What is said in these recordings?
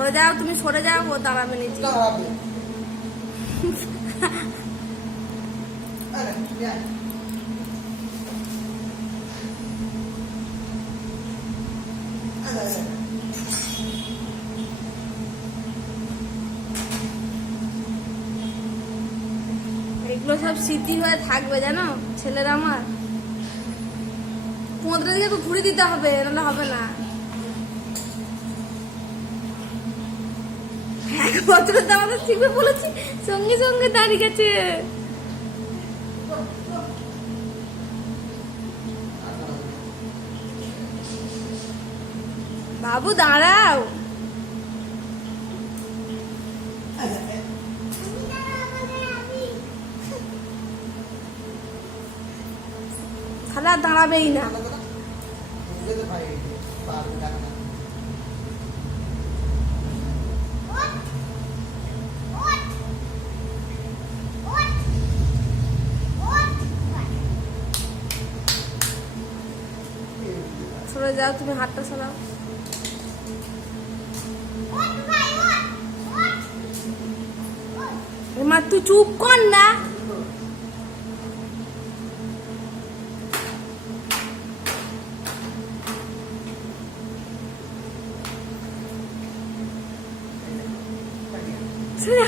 সরে যাও, তুমি সরে যাও, ও দাঁড়াবে নিচে। এগুলো সব স্মৃতি হয়ে থাকবে জানো ছেলেরা আমার। তোমাদের দিকে ঘুরে দিতে হবে, নাহলে হবে না। 1 বছরের দাঁড়াতে শিখবে বলেছি, সঙ্গে সঙ্গে দাঁড়িয়ে গেছে। বাবু দাঁড়াও। খালা দাঁড়াবেই না। সরে যাও, তুমি হাতটা সরাও। মা তুই চুপ কর না।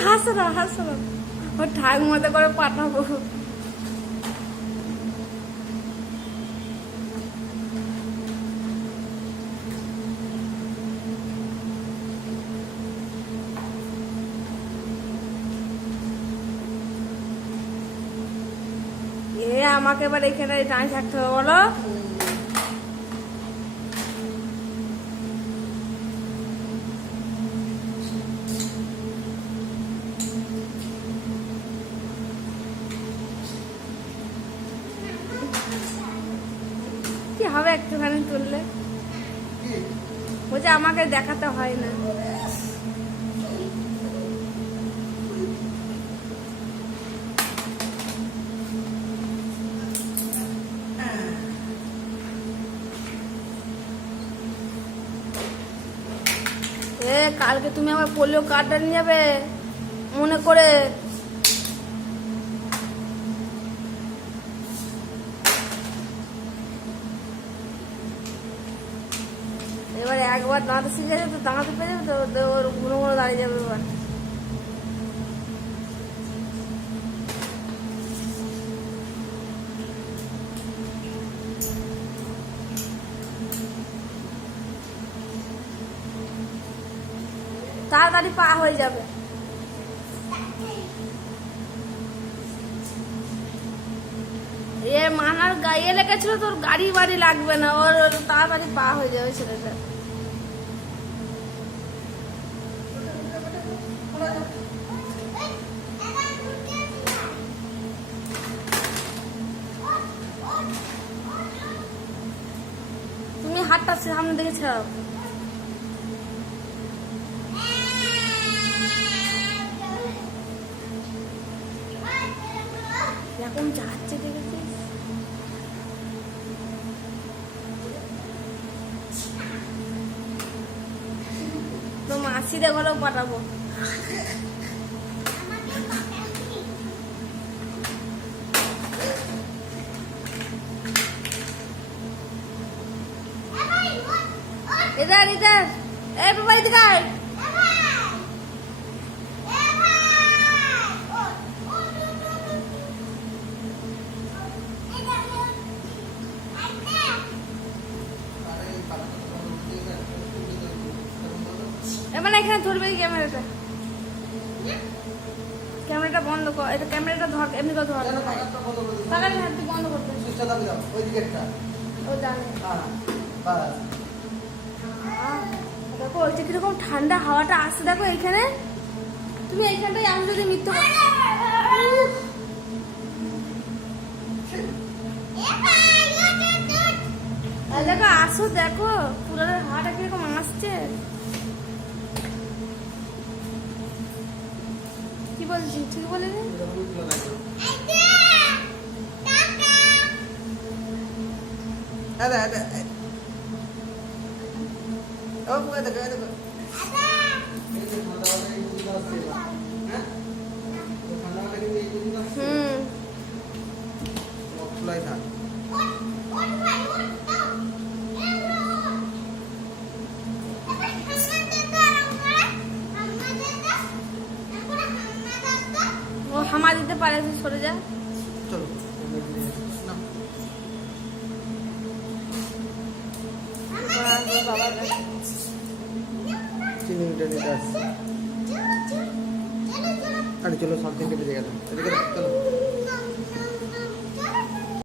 হাসো হাসো, ওর ঠাক মতো করে পাঠাবো। আমাকে এবার এখানে টাইম থাকতে হবে বলো। কি হবে একটুখানি তুললে? বলছে আমাকে দেখাতে হয় না। কালকে তুমি আমার পোলিও কার্ডটা নিয়ে যাবে মনে করে। এবার একবার দাঁড়াতে শিখে যাবে তো, দাঁড়াতে পেরে যাবে তো, ওর ঘুনো ঘুনো দাঁড়িয়ে যাবে। এবার তাড়াতাড়ি পা হয়ে যাবে। এ মানার গায়ে লেগেছিল, তোর গাড়ি বাড়ি লাগবে না, ওর তাড়াতাড়ি পা হয়ে যাবে ছেলেটা। তুমি হাতটা সামনে দিকে ছাড়াও। এখন যাচ্ছে দেখেছিস? তো মাসিদের ঘরেও পাঠাবো। इधर इधर ए बाबा इधर এবার এখানে ধরবে ক্যামেরাটা। ক্যামেরাটা বন্ধ কর, এটা ক্যামেরাটা ধর, এমনি তো ধর। তাহলে হাত দিয়ে বন্ধ করতে সুইচটা দাবি দাও ওই দিকেরটা। ও জানে। হ্যাঁ বাস। দেখো ওই যে কিরকম ঠান্ডা হাওয়াটা আসছে দেখো এইখানে। তুমি এইখানটাই আমি যদি মিথ্যে দেখো আসো, দেখো পুরানোর হাওয়াটা কিরকম আসছে। কি বলছি ঠিক বলে হুম ও হামা দিতে পারে, সরে যা। চলো বাবা 3 মিনিটের নিতে আসছি। আরে চলো সামথিংকে বেজে গেল, চলো।